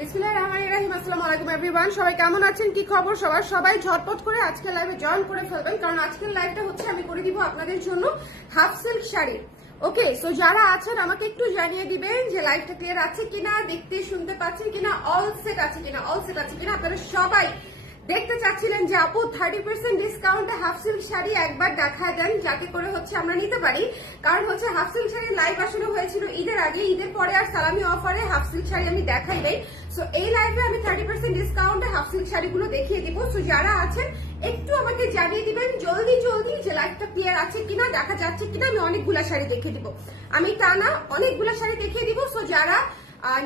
বিসমিল্লাহিররহমানিররহিম। আসসালামু আলাইকুম এভরিওয়ান, সবাই কেমন আছেন, কি খবর সবার? সবাই ঝটপট করে আজকে লাইভে জয়েন করে ফেলবেন, কারণ আজকের লাইভটা হচ্ছে আমি করে দিব আপনাদের জন্য হাফ সিল্ক শাড়ি। ওকে, সো যারা আছেন আমাকে একটু জানিয়ে দিবেন যে লাইভটা ক্লিয়ার আছে কিনা, দেখতে শুনতে পাচ্ছেন কিনা, অল সেট আছে কিনা, অল সেট আছে কিনা। আপনারা সবাই দেখতে চাচ্ছিলেন যে আপু 30% ডিসকাউন্টে হাফ সিল্ক শাড়ি একবার দেখা দেন, যাতে করে হচ্ছে আমরা নিতে পারি। কারণ হচ্ছে হাফ সিল্ক শাড়ির লাইভ আসলে হয়েছিল ঈদের আগে, ঈদের পরে আর সালামি অফারে হাফ সিল্ক শাড়ি আমি দেখাই দেই। সো এই লাইভে আমি 30% ডিসকাউন্টে হাফ সিল্ক শাড়িগুলো দেখিয়ে দিব। সো যারা আছেন একটু আমাকে জানিয়ে দিবেন জলদি জলদি যে লাইভটা ক্লিয়ার আছে কিনা, দেখা যাচ্ছে কিনা। আমি অনেকগুলা শাড়ি দেখিয়ে দিব, আমি টা না অনেকগুলা শাড়ি দেখিয়ে দিব। সো যারা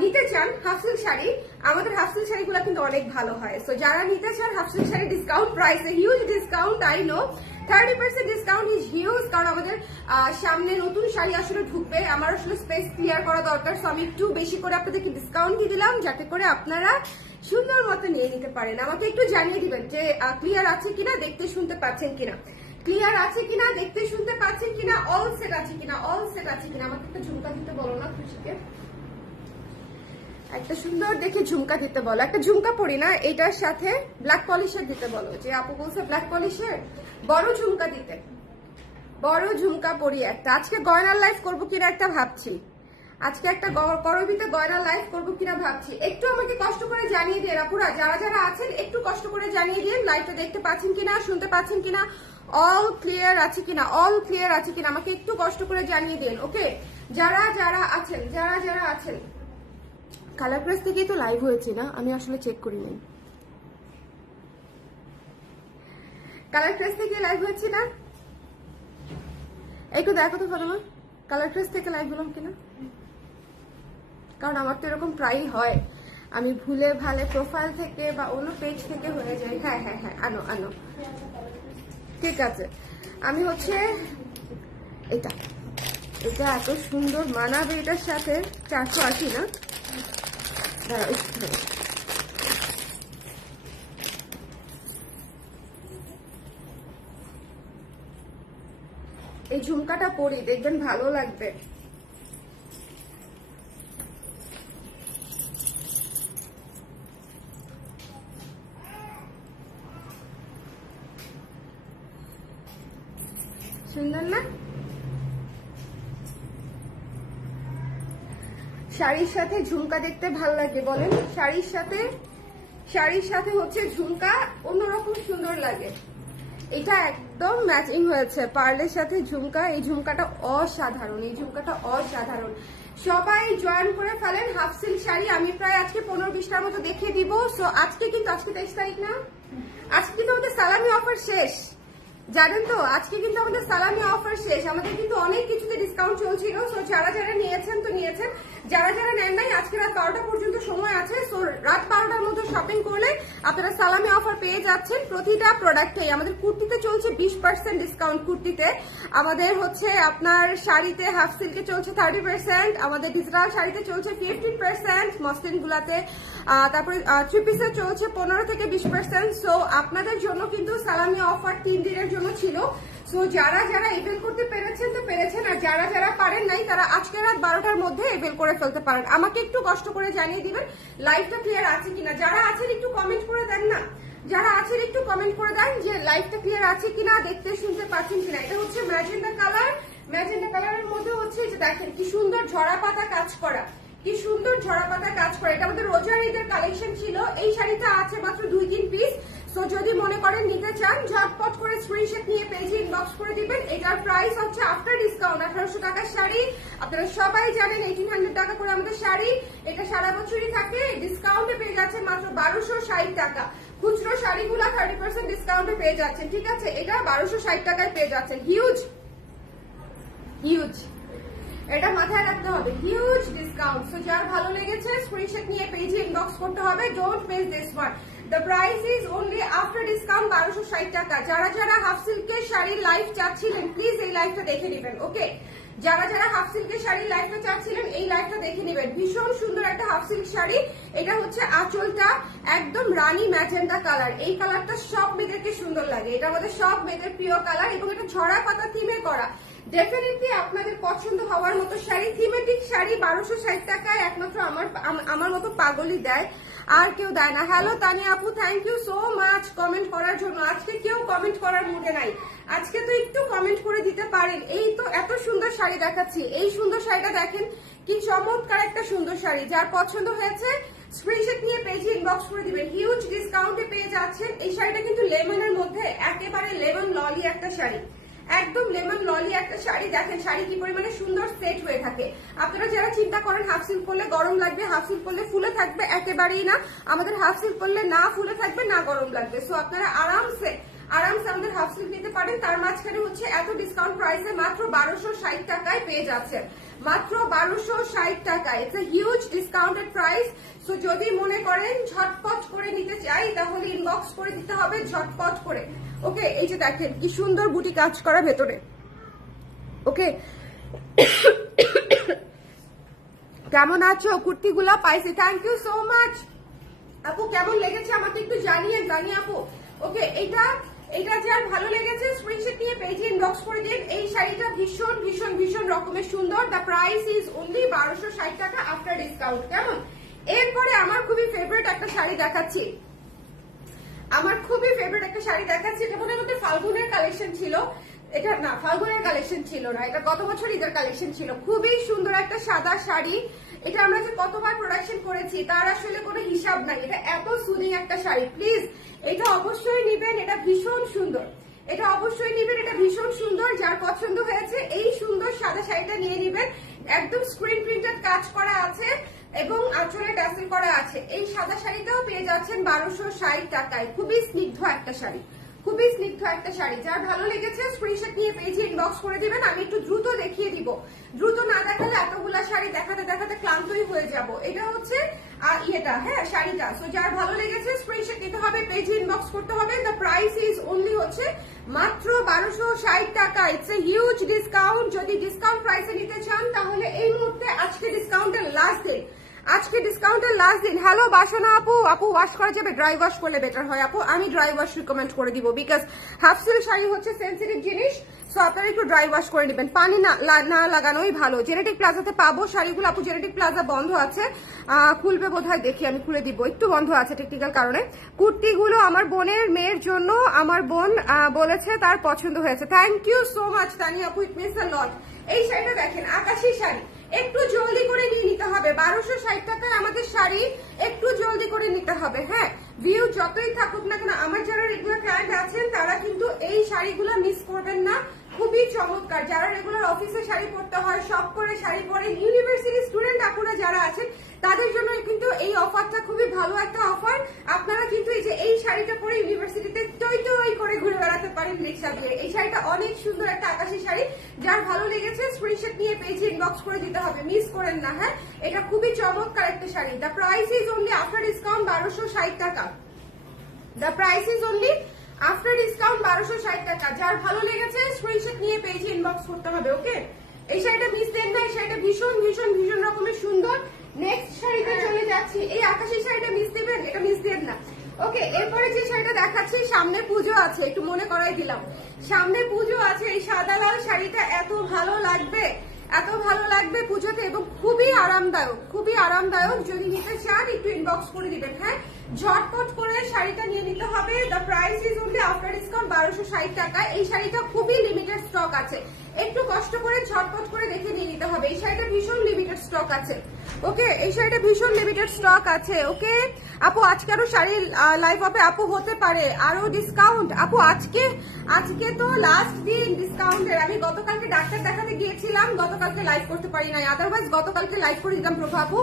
নিতে চান হাফ সিল্ক শাড়ি, আমাদের হাফ সিল্ক শাড়িগুলো কিন্তু অনেক ভালো হয়। সো যারা নিতে চান হাফ সিল্ক শাড়ি ডিসকাউন্ট প্রাইসে, huge discount, I know 30% discount is huge. কারণ আমাদের সামনে নতুন শাড়ি আসলে ঢুকবে, আমার আসলে স্পেস ক্লিয়ার করা দরকার। সো আমি একটু বেশি করে আপনাদেরকে ডিসকাউন্ট দিয়ে দিলাম, যাতে করে আপনারা সুন্দর মতো নিয়ে নিতে পারেন। আমাকে একটু জানিয়ে দিবেন যে ক্লিয়ার আছে কিনা, দেখতে শুনতে পাচ্ছেন কিনা, ক্লিয়ার আছে কিনা, দেখতে শুনতে পাচ্ছেন কিনা, অল সেট আছে কিনা, অল সেট আছে কিনা। আমাকে একটা ঝুমকা দিতে বলো না খুশিকে, একটা সুন্দর দেখে ঝুমকা দিতে বলো। একটা ঝুমকা পরি না, এটার সাথে ব্ল্যাক পলিশের দিতে বলো, যে আপু বলছে ব্ল্যাক পলিশের বড় ঝুমকা দিতে, বড় ঝুমকা পরি একটা। আজকে গয়নার লাইভ করবো কিনা একটা ভাবছি, আজকে একটা করবিতে গয়নার লাইভ করবো কিনা ভাবছি। একটু আমাকে কষ্ট করে জানিয়ে দিন আপুরা, যারা যারা আছেন একটু কষ্ট করে জানিয়ে দিন লাইভটা দেখতে পাচ্ছেন কিনা, শুনতে পাচ্ছেন কিনা, অল ক্লিয়ার আছে কিনা, অল ক্লিয়ার আছে কিনা। আমাকে একটু কষ্ট করে জানিয়ে দিন। ওকে, যারা যারা আছেন, যারা যারা আছেন। কালার প্রেস থেকেই তো লাইভ হয়েছে না, আমি আসলে চেক করি নাই। কালার প্রেস থেকে লাইভ হয়েছে না, একটু দেখো তো ফাতেমা, কালার প্রেস থেকে লাইভ হলাম কিনা। কারণ আমার তো এরকম প্রায়ই হয়, আমি ভুলে ভালে প্রোফাইল থেকে বা অন্য পেজ থেকে হয়ে যায়। হ্যাঁ হ্যাঁ হ্যাঁ, আনো আনো, ঠিক আছে। আমি হচ্ছে এটা, এটা এত সুন্দর মানাবে এটার সাথে। 480 না, এই ঝুমকাটা পরি, দেখবেন ভালো লাগবে। সুন্দর না? শাড়ির সাথে ঝুমকা দেখতে ভালো লাগে বলেন? শাড়ির সাথে হচ্ছে ঝুমকা অন্যরকম সুন্দর লাগে। এটা একদম ম্যাচিং হয়েছে পার্লের সাথে ঝুমকা। এই ঝুমকাটা অসাধারণ, এই ঝুমকাটা অসাধারণ। সবাই জয়েন করে ফেলেন হাফ সিল্ক শাড়ি। আমি প্রায় আজকে 15-20টার মতো দেখিয়ে দিব। সো আজকে কিন্তু, আজকে 23 তারিখ না, আজকে কিন্তু আমাদের সালামি অফার শেষ, জানেন তো? আজকে কিন্তু আমাদের সালামি অফার শেষ। আমাদের কিন্তু অনেক কিছুতে ডিসকাউন্ট চলছিল। সো যারা যারা নিয়েছেন তো নিয়েছেন, যারা যারা নেন নাই আজকে রাত 12টা পর্যন্ত সময় আছে। সো রাত 12টার মধ্যে শপিং করলে আপনারা সালামি অফার পেয়ে যাচ্ছেন প্রতিটা প্রোডাক্টেই। আমাদের কুর্তিতে চলছে 20% ডিসকাউন্ট, কুর্তিতে আমাদের হচ্ছে আপনার শাড়িতে হাফ সিল্কে চলছে 30%, আমাদের ডিজিটাল শাড়িতে চলছে 15%, মসলিন গুলাতে, তারপরে 3 পিসে চলছে 15 থেকে 20%। সো আপনাদের জন্য কিন্তু সালামি অফার 3 দিনের জন্য ছিল। সো যারা যারা এভেল করতে পেরেছেন তো পেরেছেন, আর যারা যারা পারেন নাই তারা আজকে রাত 12টার মধ্যে এভেল করে ফেলতে পারেন। আমাকে একটু কষ্ট করে জানিয়ে দিবেন লাইভটা ক্লিয়ার আছে কিনা। যারা আছেন একটু কমেন্ট করে দেন না, যারা আছেন একটু কমেন্ট করে দেন যে লাইভটা ক্লিয়ার আছে কিনা, দেখতে শুনতে পাচ্ছেন কিনা। এটা হচ্ছে ম্যাজেন্ডা কালার, ম্যাজেন্ডা কালারের মধ্যে হচ্ছে যে দেখেন কি সুন্দর ঝরা পাতা কাজ করা, কি সুন্দর ঝরা পাতা কাজ করা। এটা আমাদের রোজার ঈদের কালেকশন ছিল। এই শাড়িটা আছে মাত্র 2-3 পিস। সো যদি মনে করেন নিতে চান ঝটপট করে স্ক্রিনশট নিয়ে পেজে ইনবক্স করে দিবেন। এটার প্রাইস হচ্ছে আফটার ডিসকাউন্ট 1800 টাকার শাড়ি। আপনারা সবাই জানেন 1800 টাকা করে আমাদের শাড়ি, এটা সারা বছরই থাকে। ডিসকাউন্টে পেয়ে যাচ্ছেন মাত্র 1260 টাকা। খুচরো শাড়িগুলো 30% ডিসকাউন্টে পেয়ে যাচ্ছেন, ঠিক আছে? এটা 1260 টাকায় পেয়ে যাচ্ছেন। হিউজ হিউজ, এটা মাথায় রাখতে হবে, হিউজ ডিসকাউন্ট। সো যার ভালো লেগেছে স্ক্রিনশট নিয়ে পেজে ইনবক্স করতে হবে। Don't miss this one. The price is only after discount 1260 টাকা। যারা যারা হাফ সিল্কের শাড়ির লাইভ চাচ্ছিলেন প্লিজ এই লাইভটা দেখে নেবেন। ওকে, যারা যারা হাফ সিল্কের শাড়ির লাইভটা চাচ্ছিলেন এই লাইভটা দেখে নেবেন। ভীষণ সুন্দর একটা হাফ সিল্ক শাড়ি। এটা হচ্ছে আঁচলটা একদম রানী ম্যাজেন্ডা কালার। এই কালারটা সব মেয়েদেরকে সুন্দর লাগে, এটা আমাদের সব মেয়েদের প্রিয় কালার এবং এটা ঝরা পাতা থিমে করা। ডেফিনেটলি আপনাদের পছন্দ হওয়ার মতো শাড়ি, থিমেটিক শাড়ি 1260 টাকায় একমাত্র আমার মতো পাগলই দেয়, আর কেউ দেয় না। হ্যালো তানিয়া আপু, thank you so much comment করার জন্য। আজকে কেউ কমেন্ট করার মুডে নাই, আজকে তো একটু কমেন্ট করে দিতে পারেন। এই তো এত সুন্দর শাড়ি দেখাচ্ছি, এই সুন্দর শাড়িটা দেখেন কি চমৎকার একটা সুন্দর শাড়ি। যার পছন্দ হয়েছে স্ক্রিনশট নিয়ে পেজে ইনবক্স করে দিবেন। হিউজ ডিসকাউন্টে পেয়ে যাচ্ছেন এই শাড়িটা, কিন্তু লেমনের মধ্যে একেবারে লেমন ললি একটা শাড়ি, একদম লেমন ললি একটা শাড়ি। দেখেন শাড়ি কি পরিমাণে সুন্দর সেট হয়ে থাকে। আপনারা যারা চিন্তা করেন হাফ সিল্ক করলে গরম লাগবে, হাফ সিল্ক করলে ফুলে থাকবে, একেবারেই না। আমাদের হাফ সিল্ক করলে না ফুলে থাকবে না গরম লাগবে। সো আপনারা আরামসে আমাদের হাফ সিল্ক নিতে পারেন। তার মাঝখানে হচ্ছে এত ডিসকাউন্ট প্রাইসে মাত্র 1260 টাকায় পেয়ে যাচ্ছেন, মাত্র 1260 টাকায়। It's a huge discounted price. So যদি মনে করেন ঝটপট করে নিতে চাই তাহলে ইনবক্স করে দিতে হবে ঝটপট করে। ওকে, এই যে দেখেন কি সুন্দর বুটি কাজ করা ভেতরে। ওকে, কেমন আছো? কুর্তিগুলো পাইছি, থ্যাংক ইউ সো মাচ আপু। কেমন লেগেছে আমাকে একটু জানিয়েন তানিয়া আপু। ওকে, এটা যার ভালো লেগেছে স্ক্রিনশট নিয়ে পেজে ইনবক্স করে দিন। এই শাড়িটা ভীষণ ভীষণ ভীষণ রকমের সুন্দর। দ্য প্রাইস ইজ অনলি 1260 টাকা আফটার ডিসকাউন্ট। কেমন? এরপরে আমার খুবই ফেভারিট একটা শাড়ি দেখাচ্ছি, এটা মনে হচ্ছে ফাল্গুনের কালেকশন ছিল। এটা না, ফাল্গুনের কালেকশন ছিল না, এটা গত বছর ঈদের কালেকশন ছিল। খুবই সুন্দর একটা সাদা শাড়ি। এটা আমরা যে কতবার প্রোডাকশন করেছি তার আসলে কোনো হিসাব নাই। এটা এত সুদিং একটা শাড়ি, প্লিজ এটা অবশ্যই নিবেন। এটা ভীষণ সুন্দর, এটা অবশ্যই নিবেন, এটা ভীষণ সুন্দর। যার পছন্দ হয়েছে এই সুন্দর সাদা শাড়িটা নিয়ে নিবেন। একদম স্ক্রিন প্রিন্টেড কাজ করা আছে এবং আঁচলে ট্যাসেল করা আছে। এই সাদা শাড়িটাও পেয়ে যাচ্ছেন 1260 টাকায়। খুবই স্নিগ্ধ একটা শাড়ি, খুবই স্নিগ্ধ একটা শাড়ি। যার ভালো লেগেছে স্ক্রিনশট নিয়ে পেজে ইনবক্স করে দিবেন। আমি একটু দ্রুত দেখিয়ে দিব, দ্রুত না দেখালে এতগুলা শাড়ি দেখাতে দেখাতে ক্লান্তই হয়ে যাব। এটা হচ্ছে ইয়েটা, হ্যাঁ শাড়িটা। সো যার ভালো লেগেছে স্ক্রিনশট নিতে হবে, পেজে ইনবক্স করতে হবে। দ্য প্রাইস ইজ অনলি হচ্ছে মাত্র 1260 টাকা। It's a huge discount. যদি ডিসকাউন্ট প্রাইসে নিতে চান তাহলে এই মুহূর্তে আজকে ডিসকাউন্টের লাস্ট দিন, আজকে ডিসকাউন্টের লাস্ট দিন। হ্যালো বাসনা আপু, আপু ওয়াশ করা যাবে? ড্রাই ওয়াশ করলে বেটার হয় আপু, আমি ড্রাই ওয়াশ রিকমেন্ড করে দিব, বিকজ হাফ সিল্ক শাড়ি হচ্ছে সেন্সিটিভ জিনিস। সো আপনারা একটু ড্রাই ওয়াশ করে নেবেন, পানি না লাগানোই ভালো। জেনেটিক প্লাজাতে পাবো শাড়িগুলো আপু, জেনেটিক প্লাজা বন্ধ আছে, খুলবে বোধহয়, দেখি আমি খুলে দিব, একটু বন্ধ আছে টেকনিক্যাল কারণে। কুর্তিগুলো আমার বোনের মেয়ের জন্য, আমার বোন বলেছে তার পছন্দ হয়েছে। Thank you so much Tania আপু, ইট মিনস আ লট। এই শাড়িটা দেখেন, আকাশি শাড়ি, একটু জলদি করে নিয়ে নিতে হবে। 1260 টাকায় আমাদের শাড়ি, একটু জলদি করে নিতে হবে। হ্যাঁ, ভিউ যতই থাকুক না কেন, আমার যারা রেগুলার ক্লায়েন্ট আছেন তারা কিন্তু এই শাড়িগুলো মিস করবেন না। খুবই চমৎকার। যারা রেগুলার অফিসে শাড়ি পরতে হয়, শখ করে শাড়ি পরেন, ইউনিভার্সিটি স্টুডেন্ট আপুরা যারা আছেন তাদের জন্য কিন্তু এই অফারটা খুবই ভালো একটা অফার। আপনারা কিন্তু এই যে এই শাড়িটা পরে ইউনিভার্সিটিতে টই টই করে ঘুরে বেড়াতে পারেন রিক্সা দিয়ে। এই শাড়িটা অনেক সুন্দর একটা আকাশি শাড়ি। যার ভালো লেগেছে স্ক্রিনশট নিয়ে পেজে ইনবক্স করে দিতে হবে, মিস করেন না। হ্যাঁ, এটা খুবই চমৎকার একটা sari. The price is only after discount 1260 টাকা। The price is only after discount 1260 টাকা। যার ভালো লেগেছে স্ক্রিনশট নিয়ে পেজে ইনবক্স করতে হবে। ওকে, এই শাড়িটা মিস দেন না, এই শাড়িটা ভীষণ ভীষণ ভীষণ রকমের সুন্দর। নেক্সট শাড়িতে চলে যাচ্ছি। এই আকাশি শাড়িটা মিস দেবেন, এটা মিস দেন না। ওকে, এরপরে যে শাড়িটা দেখাচ্ছি, সামনে পুজো আছে, একটু মনে করাই দিলাম, সামনে পুজো আছে। এই সাদা লাল শাড়িটা এত ভালো লাগবে, এত ভালো লাগবে পুজোতে, এবং খুবই আরামদায়ক, খুবই আরামদায়ক। যদি নিতে চান একটু ইনবক্স করে দিবেন। হ্যাঁ, ঝটপট করে শাড়িটা নিয়ে নিতে হবে। The price is only after discount 1260 টাকা। এই শাড়িটা খুবই লিমিটেড স্টক আছে, একটু কষ্ট করে ঝটপট করে দেখে নিয়ে নিতে হবে। এই শাড়িটা ভীষণ লিমিটেড স্টক আছে। ওকে, এই শাড়িটা ভীষণ লিমিটেড স্টক আছে। ওকে আপু, আজকে আরো শাড়ি লাইভ হবে আপু, হতে পারে আরো ডিসকাউন্ট আপু। আজকে তো লাস্ট দিন ডিসকাউন্টের। আমি গতকালকে ডাক্তার দেখাতে গিয়েছিলাম, গতকালকে লাইভ করতে পারি নাই, আদারওয়াইজ গতকালকে লাইভ করে দিতাম প্রভা আপু।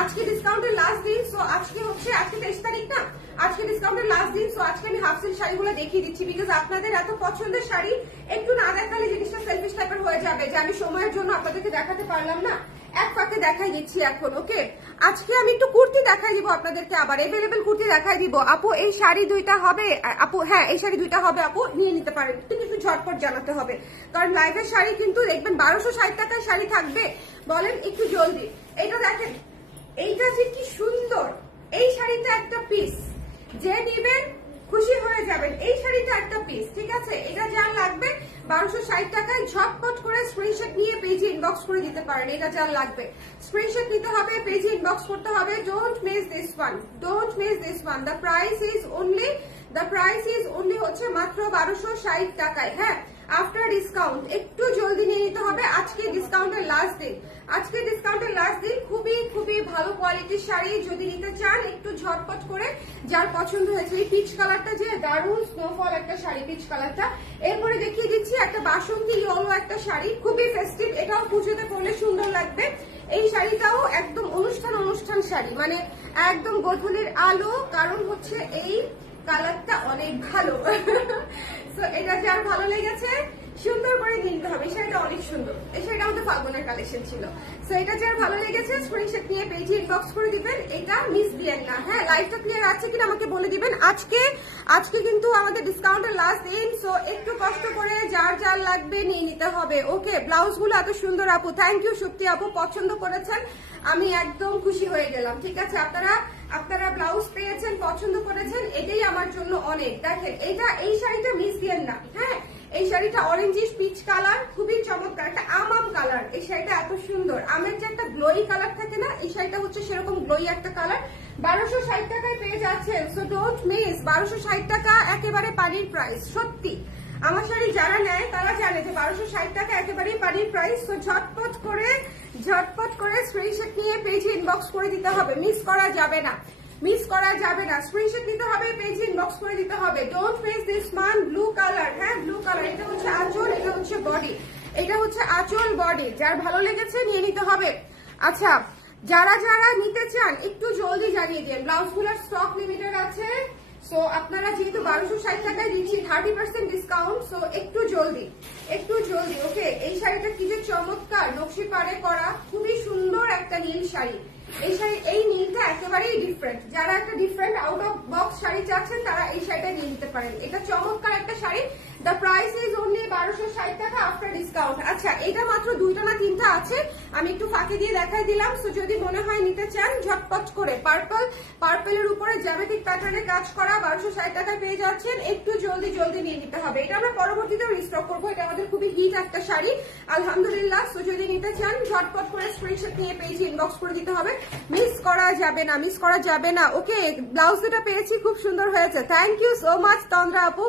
আজকে ডিসকাউন্টের লাস্ট দিন। সো আজকে 23 তারিখ না, আজকে ডিসকাউন্টের লাস্ট দিন। সো আজকে আমি হাফ সিল্ক শাড়িগুলো দেখিয়ে দিচ্ছি, বিকজ আপনাদের এত পছন্দের শাড়ি একটু না দেখালে জিনিসটা সেলফিশ টাইপের হয়ে যাবে, যে আমি সময়ের জন্য আপনাদেরকে দেখাতে পারলাম না। এক ফাঁকে দেখাই দিচ্ছি এখন। ওকে, আজকে আমি একটু কুর্তি দেখাই দিব আপনাদেরকে, আবার এভেলেবেল কুর্তি দেখাই দিব আপু। এই শাড়ি দুইটা হবে আপু? হ্যাঁ, এই শাড়ি দুইটা হবে আপু, নিয়ে নিতে পারেন, কিন্তু একটু ঝটপট জানাতে হবে, কারণ লাইভের শাড়ি কিন্তু দেখবেন 1260 টাকার শাড়ি থাকবে। বলেন একটু জলদি। এটা দেখেন, এইটা যে কি সুন্দর, এই শাড়িটা একটা পিস, যে নিবেন খুশি হয়ে যাবেন। এই শাড়িটা একটা পিস, ঠিক আছে? এটা যার লাগবে 1260 টাকায় ঝটপট করে স্ক্রিনশট নিয়ে পেজে ইনবক্স করে দিতে পারেন। এটা যার লাগবে স্ক্রিনশট নিতে হবে, পেজে ইনবক্স করতে হবে। Don't miss this one, don't miss this one. The price is only হচ্ছে মাত্র 1260 টাকায়। হ্যাঁ, আফটার ডিসকাউন্ট একটু জলদি নিয়ে নিতে হবে। আজকে ডিসকাউন্টের লাস্ট দিন, আজকে ডিসকাউন্টের লাস্ট দিন। খুবই খুবই ভালো কোয়ালিটির শাড়ি যদি নিতে চান একটু ঝটপট করে, যার পছন্দ হয়েছে। এই পিচ কালারটা যে দারুণ স্নোফল একটা শাড়ি, পিচ কালারটা। এরপরে দেখিয়ে দিচ্ছি একটা বাসন্তী ইয়েলো একটা শাড়ি, খুবই ফেস্টিভ, এটাও পুজোতে পরলে সুন্দর লাগবে। এই শাড়িটাও একদম অনুষ্ঠান শাড়ি, মানে একদম গোধূলির আলো, কারণ হচ্ছে এই কালারটা অনেক ভালো। তো এটা যার ভালো লেগেছে সুন্দর করে কিনতে হবে। এই শাড়িটা অনেক সুন্দর, এই শাড়িটা আমাদের ফাল্গুনের কালেকশন ছিল। তো এটা যার ভালো লেগেছে স্ক্রিনশট নিয়ে পেজে ইনবক্স করে দিবেন। এটা মিস দিয়েন না। হ্যাঁ, লাইভটা ক্লিয়ার আছে কিনা আমাকে বলে দিবেন। আজকে কিন্তু আমাদের ডিসকাউন্টের লাস্ট দিন, সো একটু কষ্ট করে যার যার লাগবে নিয়ে নিতে হবে। ওকে, ব্লাউজ গুলো এত সুন্দর আপু, থ্যাংক ইউ শক্তি আপু, পছন্দ করেছেন, আমি একদম খুশি হয়ে গেলাম। ঠিক আছে, আপনারা ব্লাউজ পেয়েছেন, পছন্দ করেছেন, এটাই আমার জন্য অনেক। দেখেন এই শাড়িটা মিস দিয়েন না। হ্যাঁ, এই শাড়িটা অরেঞ্জিশ পিচ কালার, খুবই চমৎকার, একটা আম কালার। এই শাড়িটা এত সুন্দর, আমের যে একটা গ্লোই কালার থাকে না, এই শাড়িটা হচ্ছে সেরকম গ্লোই একটা কালার। 1260 টাকায় পেয়ে যাচ্ছেন, সো ডোন্ট মিস। 1260 টাকা একেবারে পানির প্রাইস। সত্যি আমার শাড়ি যারা নেয় তারা জানে যে 1260 টাকা একেবারেই পানির প্রাইস। তো ঝটপট করে স্ক্রিনশট নিয়ে পেজে ইনবক্স করে দিতে হবে, মিস করা যাবে না, মিস করা যাবে না। স্ক্রিনশট নিতে হবে, পেজে ইনবক্স করে দিতে হবে। ডোন্ট মিস দিস মান, ব্লু কালার। হ্যাঁ, ব্লু কালার, এটা হচ্ছে আঁচল, এটা হচ্ছে বডি, এটা হচ্ছে আঁচল বডি। যার ভালো লেগেছে নিয়ে নিতে হবে। আচ্ছা, যারা নিতে চান একটু জলদি জানিয়ে দিন, ব্লাউজ গুলোর স্টক লিমিটেড আছে। সো আপনারা যেহেতু 1260 টাকায় দিচ্ছি 30% ডিসকাউন্ট, সো একটু জলদি। ওকে, এই শাড়িটা কি যে চমৎকার, নকশি পাড়ে করা, খুবই সুন্দর একটা নীল শাড়ি। এই নীলটা একেবারেই ডিফারেন্ট। যারা একটা different out of box sari চাচ্ছেন তারা এই শাড়িটা নিয়ে নিতে পারেন। এটা চমৎকার একটা sari. The price is only 1260 টাকা আফটার ডিসকাউন্ট। আচ্ছা, এটা মাত্র 2টা না 3টা আছে, আমি একটু ফাঁকে দিয়ে দেখাই দিলাম। সো যদি মনে হয় নিতে চান ঝটপট করে, পার্পলের উপরে জ্যামেটিক প্যাটার্নে কাজ করা 1260 টাকায় পেয়ে যাচ্ছেন। একটু জলদি নিয়ে নিতে হবে। এটা আমরা পরবর্তীতেও রিস্টক করবো, এটা আমাদের খুবই হিট একটা শাড়ি আলহামদুলিল্লাহ। সো যদি নিতে চান ঝটপট করে স্ক্রিনশট নিয়ে পেজে ইনবক্স করে দিতে হবে, মিস করা যাবে না। ওকে, ব্লাউজ যেটা পেয়েছি খুব সুন্দর হয়েছে, থ্যাংক ইউ সো মাচ তন্দ্রা আপু।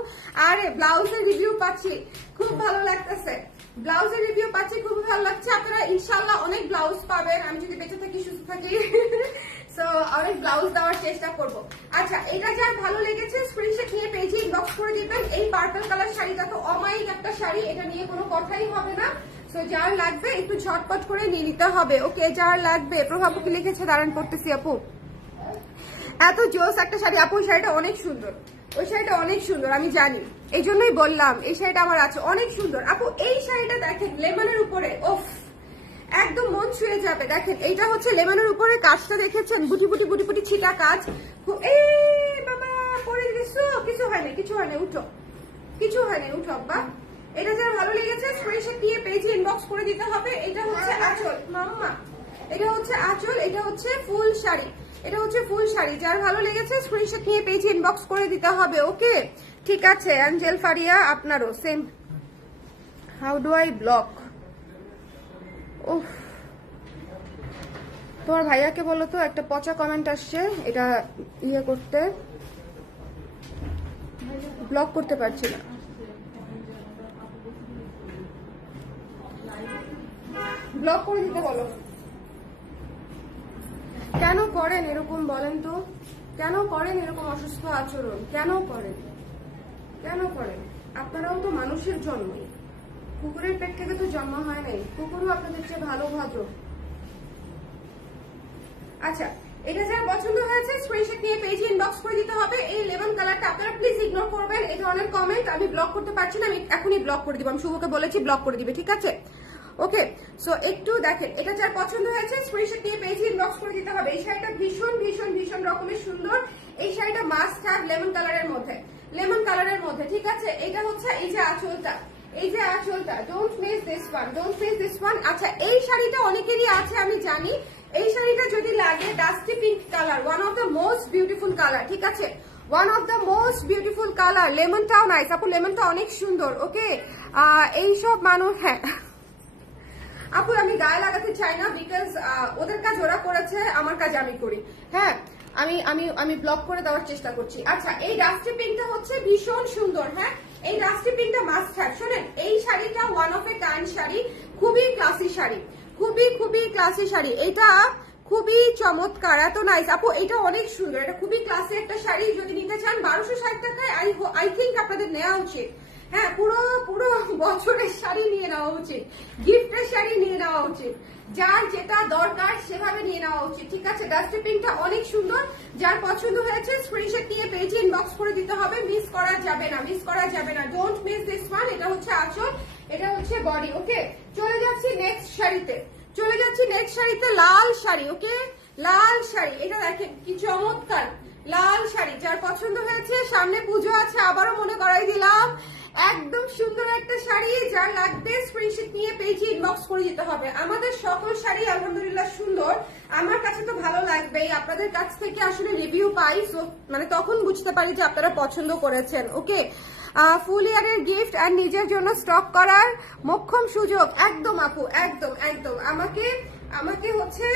আরে ব্লাউজের রিভিউ পাচ্ছি, খুব ভালো লাগতেছে, ব্লাউজের রিভিউ পাচ্ছি, খুব ভালো লাগছে। আপনারা ইনশাল্লাহ অনেক ব্লাউজ পাবেন, আমি যদি বেঁচে থাকি, সুস্থ থাকি, সো অনেক ব্লাউজ দেওয়ার চেষ্টা করব। আচ্ছা, এটা যার ভালো লেগেছে স্ক্রিনশট নিয়ে পেজে ইনবক্স করে দিবেন। এই পার্পল কালার শাড়িটা তো অমায়িক একটা শাড়ি, এটা নিয়ে কোনো কথাই হবে না। তো যার লাগবে একটু ঝটপট করে নিয়ে নিতে হবে। ওকে, যার লাগবে, প্রভাবও কি লিখেছে, দাঁড়ান পড়তেছি আপু। এত জোস একটা শাড়ি আপু, ওই শাড়িটা অনেক সুন্দর, ওই শাড়িটা অনেক সুন্দর, আমি জানি, এই জন্যই বললাম এই শাড়িটা আমার আছে, অনেক সুন্দর আপু। এই শাড়িটা দেখেন লেমনের উপরে, ওফ, একদম মন ছুঁয়ে যাবে। দেখেন এইটা হচ্ছে লেমনের উপরে, কাজটা দেখেছেন, বুটি বুটি ছিটা কাজ। এই বাবা পরে গেছো, কিছু হয়নি, উঠো আব্বা। এটা যার ভালো লেগেছে স্ক্রিনশট নিয়ে পেজে ইনবক্স করে দিতে হবে। এটা হচ্ছে আঁচল মাম্মা, এটা হচ্ছে আঁচল, এটা হচ্ছে ফুল শাড়ি, এটা হচ্ছে ফুল শাড়ি। যার ভালো লেগেছে স্ক্রিনশট নিয়ে পেজে ইনবক্স করে দিতে হবে। ওকে, ঠিক আছে। অ্যাঞ্জেল ফারিয়া, আপনারও same. How do I block? ওহ, তোমার ভাইয়াকে বলো তো, একটা পচা কমেন্ট আসছে, এটা ইয়ে করতে, ব্লক করতে পারছি না। ব্লক করে দিতে বলো। কেন করেন এরকম বলেন তো, কেন করেন এরকম অসুস্থ আচরণ, কেন করেন? আপনারাও তো মানুষের জন্ম, কুকুরের পেট থেকে তো জন্ম হয় নাই, কুকুরও আপনাদের চেয়ে ভালো ভাজো। আচ্ছা, এটা যার পছন্দ হয়েছে স্ক্রিনশট নিয়ে পেজে ইনবক্স করে দিতে হবে। এই লেমন কালারটা আপনারা প্লিজ ইগনোর করবেন, এই ধরনের কমেন্ট আমি ব্লক করতে পারছি না, আমি এখনই ব্লক করে দিব। আমি শুভকে বলেছি ব্লক করে দিবে, ঠিক আছে? ওকে, সো একটু দেখেন, এটা যার পছন্দ হয়েছে স্ক্রিনশট নিয়ে পেজে ইনবক্স করে দিতে হবে। এই শাড়িটা ভীষণ রকমের সুন্দর। এই শাড়িটা মাস্ট হ্যাভ লেমন কালারের মধ্যে, ঠিক আছে? এটা হচ্ছে এই যে আঁচলটা, ডোন্ট মিস দিস ওয়ান। আচ্ছা, এই শাড়িটা অনেকেরই আছে আমি জানি। এই শাড়িটা যদি লাগে dusty pink colour, one of the most beautiful colour, ঠিক আছে? One of the most beautiful colour. লেমনটাও নাইস আপু, লেমনটা অনেক সুন্দর। ওকে, এইসব মানুষ, হ্যাঁ আপু আমি গায়ে লাগাতে চাই না, বিকজ ওদের কাজ ওরা করেছে, আমার কাজ আমি করি। হ্যাঁ, আমি আমি আমি ব্লক করে দেওয়ার চেষ্টা করছি। আচ্ছা, এই ডাস্টি পিঙ্কটা হচ্ছে ভীষণ সুন্দর। হ্যাঁ, এই ডাস্টি পিঙ্কটা মাস্ট হ্যাভ। শোনেন, এই শাড়িটা one of a kind sari, খুবই ক্লাসি শাড়ি, খুবই খুবই ক্লাসি শাড়ি। এটা খুবই চমৎকার, এত নাইস আপু, এটা অনেক সুন্দর, এটা খুবই ক্লাসি একটা শাড়ি। যদি নিতে চান 1260 টাকায় আই থিঙ্ক আপনাদের নেওয়া উচিত। হ্যাঁ, পুরো পুরো বছরের শাড়ি নিয়ে নেওয়া উচিত, গিফটের শাড়ি নিয়ে নেওয়া উচিত, যার যেটা দরকার সেভাবে নিয়ে নেওয়া উচিত। ঠিক আছে, ডাস্টি পিঙ্কটা অনেক সুন্দর। যার পছন্দ হয়েছে স্ক্রিনশট নিয়ে পেজে ইনবক্স করে দিতে হবে, মিস করা যাবে না, মিস করা যাবে না। Don't miss this one. এটা হচ্ছে আঁচল, এটা হচ্ছে বডি। ওকে, চলে যাচ্ছি নেক্সট শাড়িতে, চলে যাচ্ছি নেক্সট শাড়িতে। লাল শাড়ি, ওকে, লাল শাড়ি, এটা দেখেন কি চমৎকার লাল শাড়ি। যার পছন্দ হয়েছে, সামনে পুজো আছে, আবারও মনে করাই দিলাম, একদম সুন্দর একটা শাড়ি। যার লাগবে স্ক্রিনশট নিয়ে পেজে ইনবক্স করে দিতে হবে। আমাদের সকল শাড়ি আলহামদুলিল্লাহ সুন্দর, আমার কাছে তো ভালো লাগবেই, আপনাদের কাছ থেকে আসলে রিভিউ পাই, সো মানে তখন বুঝতে পারি যে আপনারা পছন্দ করেছেন। ওকে, ফুল ইয়ারের গিফট আর নিজের জন্য স্টক করার মোক্ষম সুযোগ। একদম আপু, একদম একদম। আমাকে হচ্ছে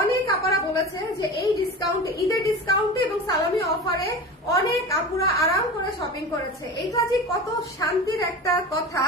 অনেক আপনারা বলেছে যে এই ডিসকাউন্টে, ঈদের ডিসকাউন্টে এবং সালামি অফারে অনেক আপুরা আরাম করে শপিং করেছে। এটা যে কত শান্তির একটা কথা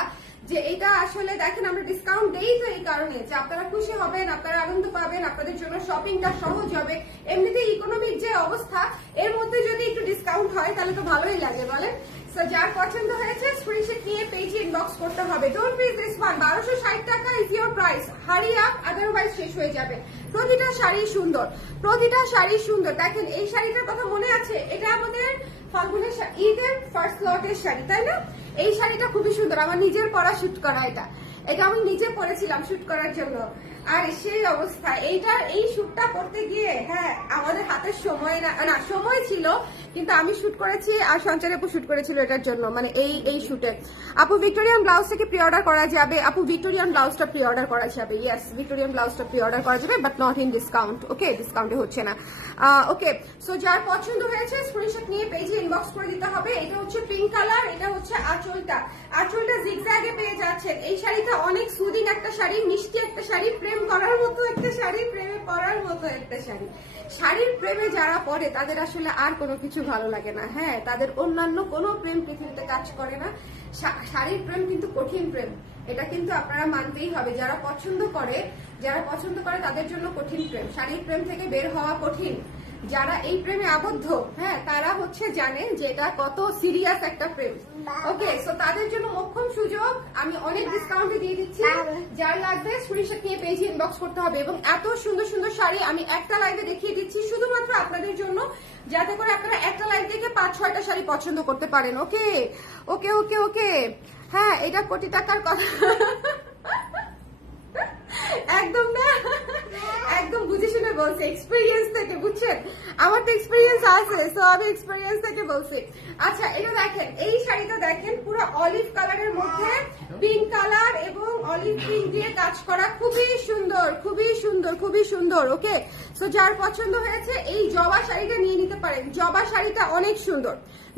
যে এটা আসলে দেখেন আমরা ডিসকাউন্ট দেই তো এই কারণে যে আপনারা খুশি হবেন, আপনারা আনন্দ পাবেন, আপনাদের জন্য শপিংটা সহজ হবে। এমনিতে ইকোনমিক যে অবস্থা, এর মধ্যে যদি একটু ডিসকাউন্ট হয় তাহলে তো ভালোই লাগে, বলেন। সো যার পছন্দ হয়েছে স্ক্রিনশট নিয়ে পেজে ইনবক্স করতে হবে। Don't miss this one. 1260 টাকা is your price, hurry up, otherwise শেষ হয়ে যাবে। প্রতিটা শাড়ি সুন্দর, প্রতিটা শাড়ি সুন্দর। দেখেন এই শাড়িটার কথা মনে আছে, এটা আমাদের ফাল্গুনের ঈদের ফার্স্ট লটের শাড়ি, তাই না? এই শাড়িটা খুবই সুন্দর, আমার নিজের পরা শুট করা। এটা এটা আমি নিজে পরেছিলাম শুট করার জন্য, আর সেই অবস্থা এইটার এই শুটটা করতে গিয়ে, হ্যাঁ আমাদের হাতে সময় না সময় ছিল, কিন্তু আমি শুট করেছি আর সঞ্চার আপু শুট করেছিল এটার জন্য, মানে এই শুটে। আপু ভিক্টোরিয়ান ব্লাউজটাকে প্রি অর্ডার করা যাবে? আপু ভিক্টোরিয়ান ব্লাউজটা প্রি অর্ডার করা যাবে, ইয়েস ভিক্টোরিয়ান ব্লাউজটা প্রি অর্ডার করা যাবে, বাট নট ইন ডিসকাউন্ট। ওকে, ডিসকাউন্টে হচ্ছে না। ওকে, সো যার পছন্দ হয়েছে স্ক্রিনশট নিয়ে পেজে ইনবক্স করে দিতে হবে। এটা হচ্ছে পিঙ্ক কালার, এটা হচ্ছে আঁচলটা, আঁচলটা জিগজ্যাগে পেয়ে যাচ্ছেন। এই শাড়িটা অনেক সুদিং একটা শাড়ি, মিষ্টি একটা শাড়ি, প্রেম করার মতো একটা শাড়ি, প্রেমে পড়ার মতো একটা শাড়ি। শাড়ির প্রেমে যারা পড়ে তাদের আসলে আর কোনো কিছু ভালো লাগে না। হ্যাঁ, তাদের অন্যান্য কোনো প্রেম পৃথিবীতে কাজ করে না, শাড়ির প্রেম কিন্তু কঠিন প্রেম, এটা কিন্তু আপনারা মানতেই হবে। যারা পছন্দ করে তাদের জন্য কঠিন প্রেম, শাড়ির প্রেম থেকে বের হওয়া কঠিন। যারা এই প্রেমে আবদ্ধ, হ্যাঁ তারা হচ্ছে জানে যে এটা কত সিরিয়াস একটা প্রেম। ওকে, সো তাদের জন্য মোক্ষম সুযোগ, আমি অনেক ডিসকাউন্টে দিয়ে দিচ্ছি। যার লাগবে স্ক্রিনশট নিয়ে পেজে ইনবক্স করতে হবে। এবং এত সুন্দর সুন্দর শাড়ি আমি একটা লাইভে দেখিয়ে দিচ্ছি শুধুমাত্র আপনাদের জন্য, যাতে করে আপনারা একটা লাইভ দেখে 5-6টা শাড়ি পছন্দ করতে পারেন। ওকে ওকে ওকে ওকে, হ্যাঁ এটা কোটি টাকার কথা একদম না, একদম বুঝে শুনে বলছে, এক্সপেরিয়েন্স থেকে, বুঝছেন আমার তো এক্সপেরিয়েন্স আছে, সো আমি এক্সপেরিয়েন্স থেকে বলছি। আচ্ছা, এটা দেখেন, এই শাড়িটা দেখেন পুরো অলিভ কালারের মধ্যে পিঙ্ক কালার এবং অলিভ পিঙ্ক দিয়ে কাজ করা, খুবই সুন্দর, খুবই সুন্দর, খুবই সুন্দর। ওকে, সো যার পছন্দ হয়েছে এই জবা শাড়িটা নিয়ে নিতে পারেন। জবা শাড়িটা অনেক সুন্দর,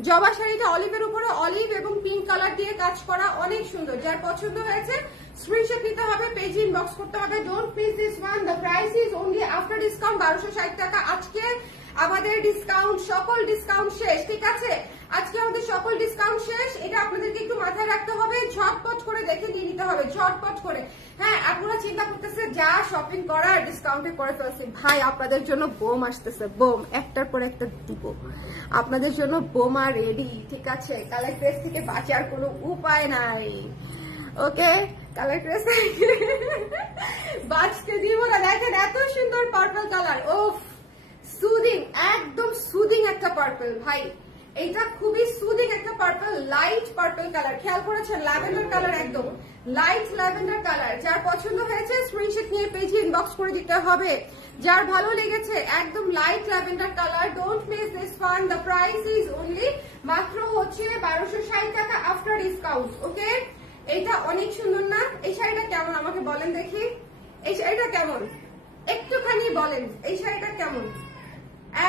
জবা শাড়িটা অলিভের উপরে অলিভ এবং পিঙ্ক কালার দিয়ে কাজ করা, অনেক সুন্দর। যার পছন্দ হয়েছে স্ক্রিনশট নিতে হবে, পেজ ইনবক্স করতে হবে। Don't miss this one. The price is only after discount 1260 টাকা। আজকে আমাদের ডিসকাউন্ট, সকল ডিসকাউন্ট শেষ, ঠিক আছে? আজকে আমাদের সকল ডিসকাউন্ট শেষ, এটা আপনাদেরকে একটু মাথায় রাখতে হবে, ঝটপট করে দেখে নিয়ে নিতে হবে, ঝটপট করে। হ্যাঁ, আপনারা চিন্তা করতেছে যা শপিং করার ডিসকাউন্টে করে ফেলছি, ভাই আপনাদের জন্য বোম আসতেছে, বোম একটার পর একটা দিব আপনাদের জন্য, বোমা রেডি, ঠিক আছে? কালার ড্রেস থেকে বাঁচার কোনো উপায় নাই। ওকে, কালার ড্রেস বাঁচতে দিব না। দেখেন এত সুন্দর পার্পল কালার, ওফ সুদিং, একদম সুদিং একটা পার্পল ভাই, এইটা খুবই সুদিং একটা পার্পল, লাইট পার্পল কালার, খেয়াল করেছেন? ল্যাভেন্ডার কালার, একদম লাইট ল্যাভেন্ডার কালার। যার পছন্দ হয়েছে স্ক্রিনশট নিয়ে পেজে ইনবক্স করে দিতে হবে। যার ভালো লেগেছে একদম light lavender colour, don't miss this one. The price is only মাত্র হচ্ছে 1260 টাকা আফটার ডিসকাউন্ট। ওকে, এইটা অনেক সুন্দর না? এই শাড়িটা কেমন আমাকে বলেন দেখি, এই শাড়িটা কেমন একটুখানি বলেন, এই শাড়িটা কেমন?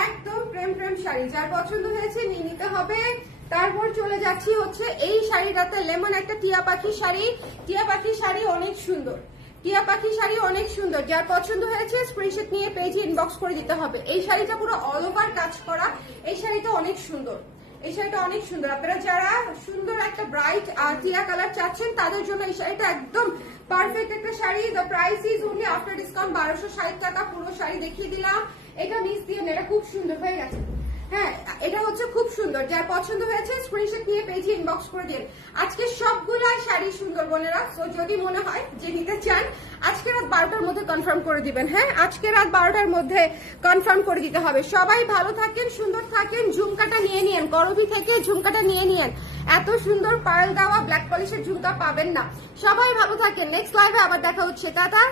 একদম প্রেম প্রেম শাড়ি, যার পছন্দ হয়েছে নিয়ে নিতে হবে। তারপর চলে যাচ্ছি হচ্ছে এই শাড়িটাতে, লেমন একটা টিয়া পাখি শাড়ি। টিয়া পাখি শাড়ি অনেক সুন্দর, টিয়া পাখি শাড়ি অনেক সুন্দর, যার পছন্দ হয়েছে স্ক্রিনশট নিয়ে পেজে ইনবক্স করে দিতে হবে। এই শাড়িটা পুরো অল ওভার কাজ করা, এই শাড়িটা অনেক সুন্দর, এই শাড়িটা অনেক সুন্দর। আপনারা যারা সুন্দর একটা ব্রাইট টিয়া কালার চাচ্ছেন তাদের জন্য এই শাড়িটা একদম পারফেক্ট একটা sari. The price is only after discount 1260 টাকা। পুরো শাড়ি দেখিয়ে দিলাম, এটা মিস দিয়ে না, এটা খুব সুন্দর হয়ে গেছে। হ্যাঁ, এটা হচ্ছে খুব সুন্দর, যার পছন্দ হয়েছে স্ক্রিনশট নিয়ে পেজে ইনবক্স করে দিন। আজকে সবগুলাই শাড়ি সুন্দর বোনেরা, তো যদি মনে হয় যে নিতে চান আজকে রাত 12টার মধ্যে কনফার্ম করে দিবেন। হ্যাঁ, আজকে রাত 12টার মধ্যে কনফার্ম করে দিতে হবে। সবাই ভালো থাকেন, সুন্দর থাকেন। ঝুমকাটা নিয়ে নিয়েন, করবি থেকে ঝুমকাটা নিয়ে নিয়েন, এত সুন্দর পার্ল দেওয়া ব্ল্যাক পলিশের ঝুমকা পাবেন না। সবাই ভালো থাকেন, নেক্সট লাইভে আবার দেখা হচ্ছে, টাটা।